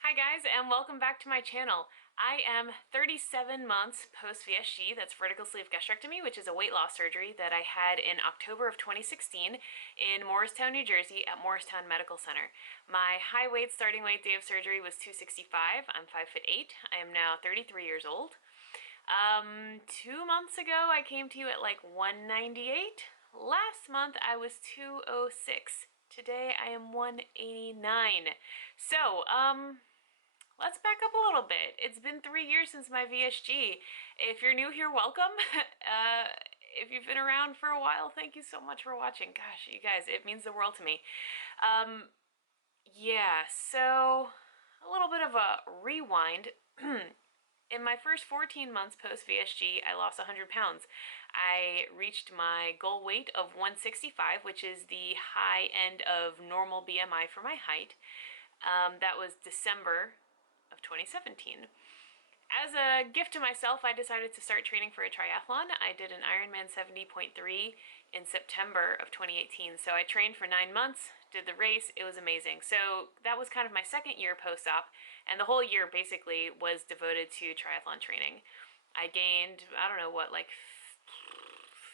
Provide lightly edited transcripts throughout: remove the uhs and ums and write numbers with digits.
Hi guys, and welcome back to my channel. I am 37 months post VSG, that's vertical sleeve gastrectomy, which is a weight loss surgery that I had in October of 2016 in Morristown, New Jersey at Morristown Medical Center. My high weight starting weight day of surgery was 265. I'm 5'8". I am now 33 years old. 2 months ago I came to you at like 198. Last month I was 206. Today I am 189. So, let's back up a little bit. It's been 3 years since my VSG. If you're new here, welcome. If you've been around for a while, thank you so much for watching. Gosh, you guys, it means the world to me. Yeah, so a little bit of a rewind. In my first 14 months post VSG, I lost 100 pounds. I reached my goal weight of 165, which is the high end of normal BMI for my height. That was December of 2017. As a gift to myself, I decided to start training for a triathlon. I did an Ironman 70.3 in September of 2018. So I trained for 9 months, did the race. It was amazing. So that was kind of my second year post-op, and the whole year basically was devoted to triathlon training. I gained, I don't know what, like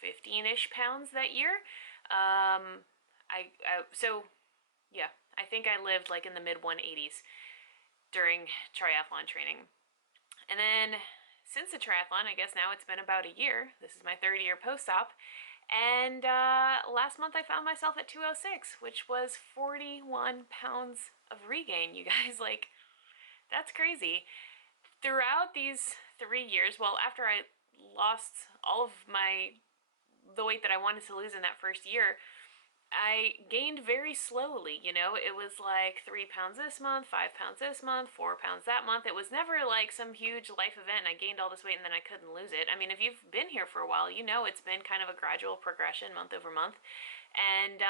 15-ish pounds that year. So yeah, I think I lived like in the mid 180s during triathlon training. And then since the triathlon, I guess now it's been about a year. This is my third year post-op. And last month I found myself at 206, which was 41 pounds of regain, you guys. Like, that's crazy. Throughout these 3 years, well, after I lost all of the weight that I wanted to lose in that first year, I gained very slowly, you know. It was like 3 pounds this month, 5 pounds this month, 4 pounds that month. It was never like some huge life event and I gained all this weight and then I couldn't lose it. I mean, if you've been here for a while, you know it's been kind of a gradual progression month over month. And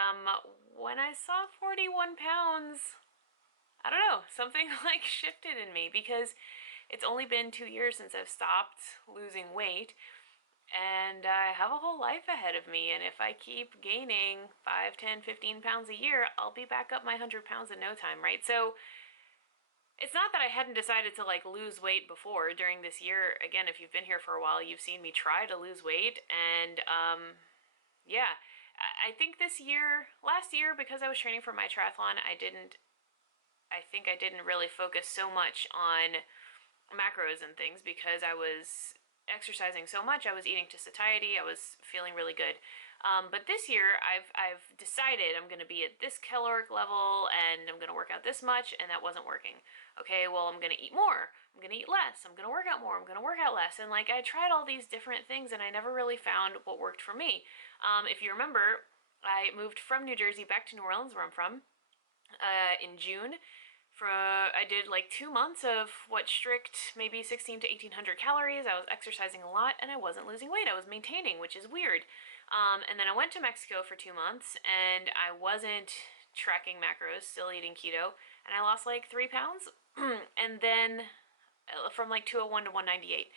when I saw 41 pounds, I don't know, something like shifted in me, because it's only been 2 years since I've stopped losing weight. And I have a whole life ahead of me, and if I keep gaining 5, 10, 15 pounds a year, I'll be back up my 100 pounds in no time, right? So it's not that I hadn't decided to like lose weight before during this year. Again, if you've been here for a while, you've seen me try to lose weight, and yeah, I think this year, last year, because I was training for my triathlon, I think I didn't really focus so much on macros and things because I was exercising so much. I was eating to satiety. I was feeling really good. But this year, I've decided I'm going to be at this caloric level and I'm going to work out this much, and that wasn't working. Okay, well, I'm going to eat more. I'm going to eat less. I'm going to work out more. I'm going to work out less. And like, I tried all these different things and I never really found what worked for me. If you remember, I moved from New Jersey back to New Orleans, where I'm from, in June. I did like 2 months of what, strict maybe 16 to 1800 calories. I was exercising a lot and I wasn't losing weight. I was maintaining, which is weird. And then I went to Mexico for 2 months and I wasn't tracking macros, still eating keto, and I lost like 3 pounds. And then from like 201 to 198.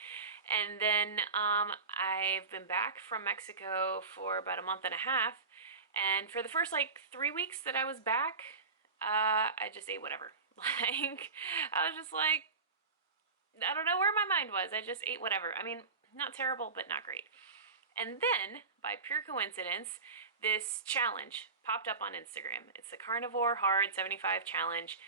And then I've been back from Mexico for about a month and a half. And for the first like 3 weeks that I was back, I just ate whatever. Like, I was just like, I don't know where my mind was. I just ate whatever. I mean, not terrible, but not great. And then, by pure coincidence, this challenge popped up on Instagram. It's the Carnivore Hard 75 Challenge.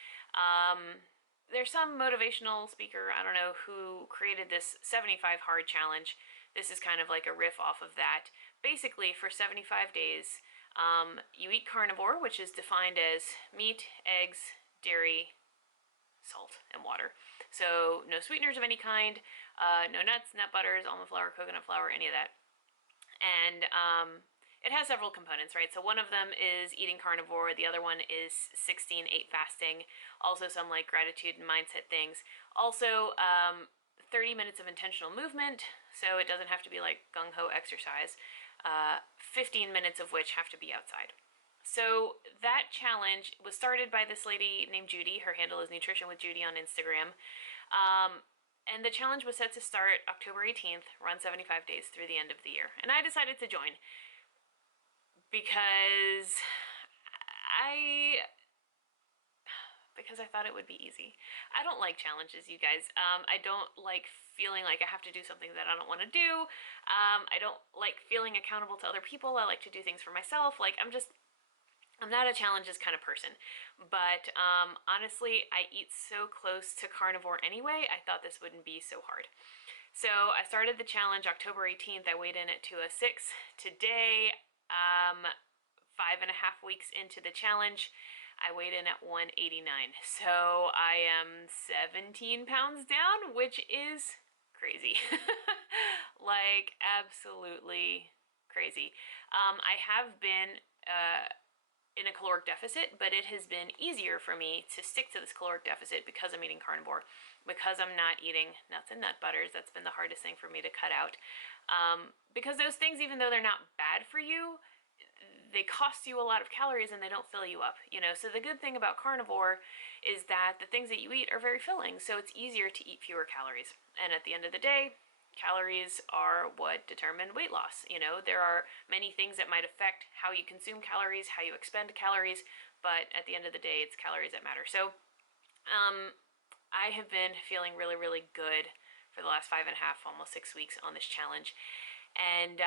There's some motivational speaker, I don't know, who created this 75 Hard Challenge. This is kind of like a riff off of that. Basically, for 75 days, you eat carnivore, which is defined as meat, eggs, dairy, salt, and water. So no sweeteners of any kind, no nuts, nut butters, almond flour, coconut flour, any of that. And it has several components, right? So one of them is eating carnivore. The other one is 16/8 fasting. Also some like gratitude and mindset things. Also 30 minutes of intentional movement. So it doesn't have to be like gung-ho exercise. 15 minutes of which have to be outside. So that challenge was started by this lady named Judy. Her handle is Nutrition with Judy on Instagram. And the challenge was set to start October 18th, run 75 days through the end of the year. And I decided to join because I thought it would be easy. I don't like challenges, you guys. I don't like feeling like I have to do something that I don't want to do. I don't like feeling accountable to other people. I like to do things for myself. Like, I'm not a challenges kind of person. But honestly, I eat so close to carnivore anyway, I thought this wouldn't be so hard. So I started the challenge October 18th. I weighed in at 206. Today, 5.5 weeks into the challenge, I weighed in at 189. So I am 17 pounds down, which is crazy. Like, absolutely crazy. I have been in a caloric deficit, but it has been easier for me to stick to this caloric deficit because I'm eating carnivore, because I'm not eating nuts and nut butters. That's been the hardest thing for me to cut out. Because those things, even though they're not bad for you, they cost you a lot of calories and they don't fill you up, you know. So the good thing about carnivore is that the things that you eat are very filling, so it's easier to eat fewer calories. And at the end of the day, calories are what determine weight loss. You know, there are many things that might affect how you consume calories, how you expend calories, but at the end of the day, it's calories that matter. So I have been feeling really, really good for the last 5.5, almost 6 weeks on this challenge. And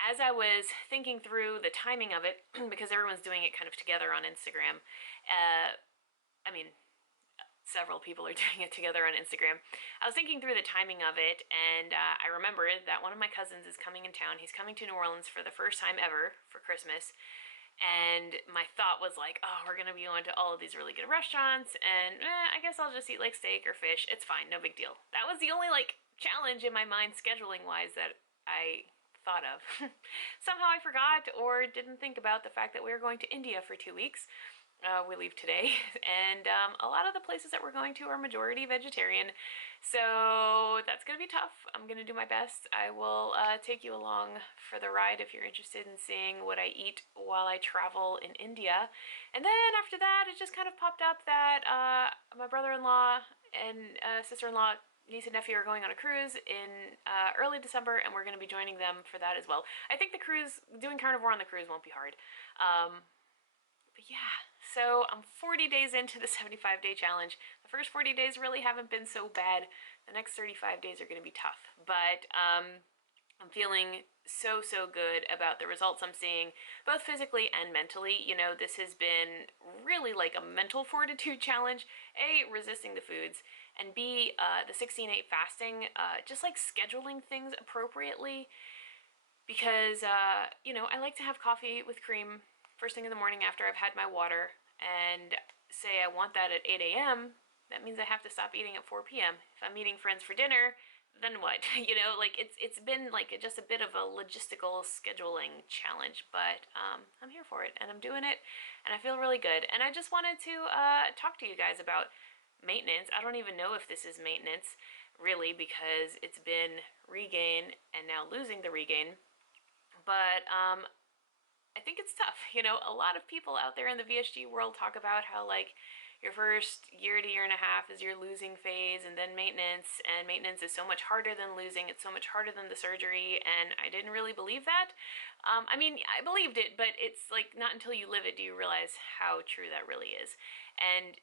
as I was thinking through the timing of it, because everyone's doing it kind of together on Instagram, I mean, several people are doing it together on Instagram. I was thinking through the timing of it, and I remembered that one of my cousins is coming in town. He's coming to New Orleans for the first time ever for Christmas. And my thought was like, oh, we're going to be going to all of these really good restaurants, and I guess I'll just eat like steak or fish. It's fine, no big deal. That was the only like challenge in my mind scheduling-wise that I thought of. Somehow I forgot or didn't think about the fact that we were going to India for 2 weeks. We leave today, and a lot of the places that we're going to are majority vegetarian, so that's going to be tough. I'm going to do my best. I will take you along for the ride if you're interested in seeing what I eat while I travel in India. And then after that, it just kind of popped up that my brother-in-law and sister-in-law, niece and nephew, are going on a cruise in early December, and we're going to be joining them for that as well. I think the cruise, doing carnivore on the cruise won't be hard. But yeah, so I'm 40 days into the 75-day challenge. The first 40 days really haven't been so bad. The next 35 days are going to be tough. But I'm feeling so good about the results I'm seeing, both physically and mentally. You know, this has been really like a mental fortitude challenge. A, resisting the foods, and B, the 16/8 fasting, just like scheduling things appropriately. Because, you know, I like to have coffee with cream first thing in the morning after I've had my water, and say I want that at 8 a.m., that means I have to stop eating at 4 p.m. If I'm meeting friends for dinner, then what? You know, like it's been like just a bit of a logistical scheduling challenge, but I'm here for it, and I'm doing it, and I feel really good. And I just wanted to talk to you guys about maintenance. I don't even know if this is maintenance, really, because it's been regain and now losing the regain. But I think it's tough. You know, a lot of people out there in the VSG world talk about how like your first year to year and a half is your losing phase, and then maintenance, and maintenance is so much harder than losing. It's so much harder than the surgery, and I didn't really believe that. I mean, I believed it, but it's like not until you live it do you realize how true that really is. And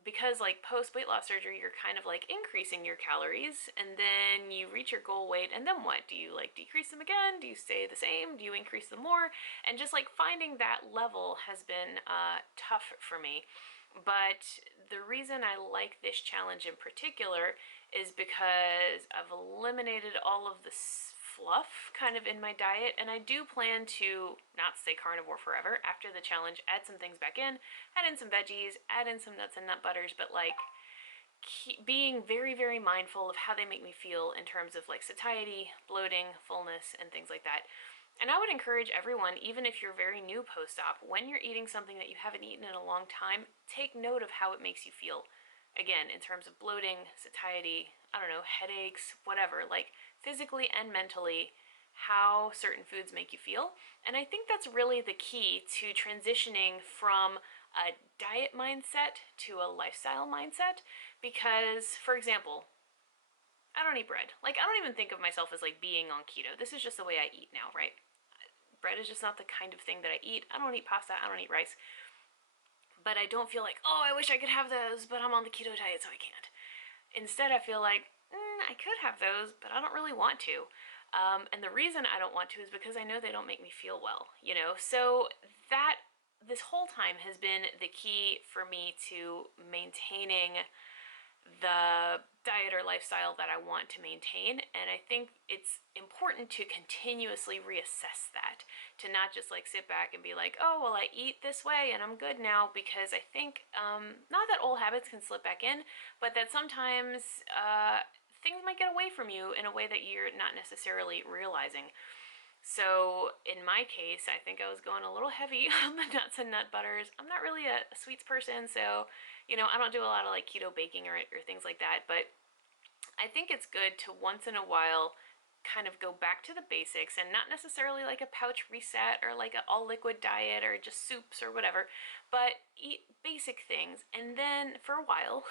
because like post weight loss surgery, you're kind of like increasing your calories, and then you reach your goal weight, and then what? Do you like decrease them again? Do you stay the same? Do you increase them more? And just like finding that level has been tough for me. But the reason I like this challenge in particular is because I've eliminated all of the fluff kind of in my diet, and I do plan to not stay carnivore forever after the challenge. Add some things back in, add in some veggies, add in some nuts and nut butters, but like being very mindful of how they make me feel in terms of like satiety, bloating, fullness, and things like that. And I would encourage everyone, even if you're very new post-op, when you're eating something that you haven't eaten in a long time, take note of how it makes you feel. Again, in terms of bloating, satiety, I don't know, headaches, whatever, like physically and mentally, how certain foods make you feel. And I think that's really the key to transitioning from a diet mindset to a lifestyle mindset. Because, for example, I don't eat bread. Like, I don't even think of myself as like being on keto. This is just the way I eat now, right? Bread is just not the kind of thing that I eat. I don't eat pasta, I don't eat rice. but I don't feel like, oh, I wish I could have those, but I'm on the keto diet, so I can't. Instead, I feel like, I could have those, but I don't really want to. And the reason I don't want to is because I know they don't make me feel well, you know? So that, this whole time has been the key for me to maintaining the diet or lifestyle that I want to maintain. And I think it's important to continuously reassess that, to not just like sit back and be like, oh, well, I eat this way and I'm good now, because I think, not that old habits can slip back in, but that sometimes things might get away from you in a way that you're not necessarily realizing. So in my case, I think I was going a little heavy on the nuts and nut butters. I'm not really a sweets person, so I don't do a lot of like keto baking or things like that, but I think it's good to once in a while kind of go back to the basics, and not necessarily like a pouch reset or like an all liquid diet or just soups or whatever, but eat basic things, and then for a while,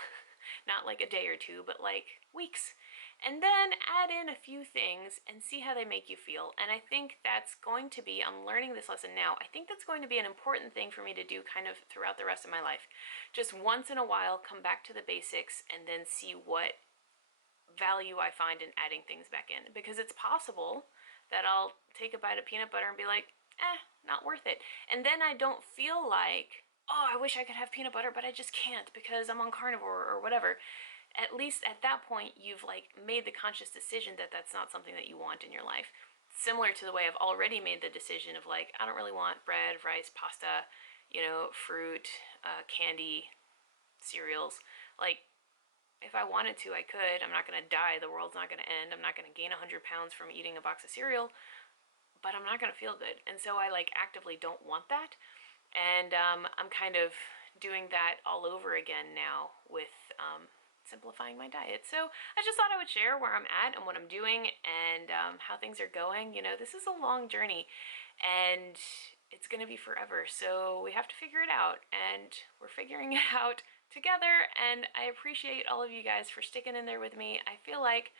not like a day or two, but like weeks, and then add in a few things and see how they make you feel. And I think that's going to be, I'm learning this lesson now, I think that's going to be an important thing for me to do kind of throughout the rest of my life. Just once in a while, come back to the basics and then see what value I find in adding things back in. Because it's possible that I'll take a bite of peanut butter and be like, not worth it. And then I don't feel like, oh, I wish I could have peanut butter, but I just can't because I'm on carnivore or whatever. At least at that point, you've like made the conscious decision that that's not something that you want in your life. Similar to the way I've already made the decision of like, I don't really want bread, rice, pasta, fruit, candy, cereals. Like, if I wanted to, I could. I'm not going to die. The world's not going to end. I'm not going to gain 100 pounds from eating a box of cereal, but I'm not going to feel good. And so I like actively don't want that. And I'm kind of doing that all over again now with simplifying my diet. So I just thought I would share where I'm at and what I'm doing and how things are going. This is a long journey and it's going to be forever. So we have to figure it out, and we're figuring it out together. And I appreciate all of you guys for sticking in there with me. I feel like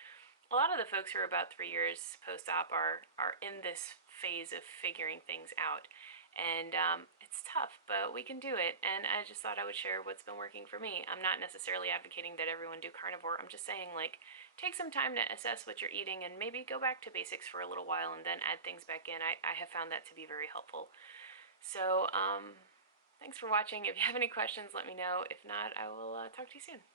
a lot of the folks who are about 3 years post-op are in this phase of figuring things out. And it's tough, but we can do it. And I just thought I would share what's been working for me. I'm not necessarily advocating that everyone do carnivore. I'm just saying, like, take some time to assess what you're eating and maybe go back to basics for a little while and then add things back in. I have found that to be very helpful. So thanks for watching. If you have any questions, let me know. If not, I will talk to you soon.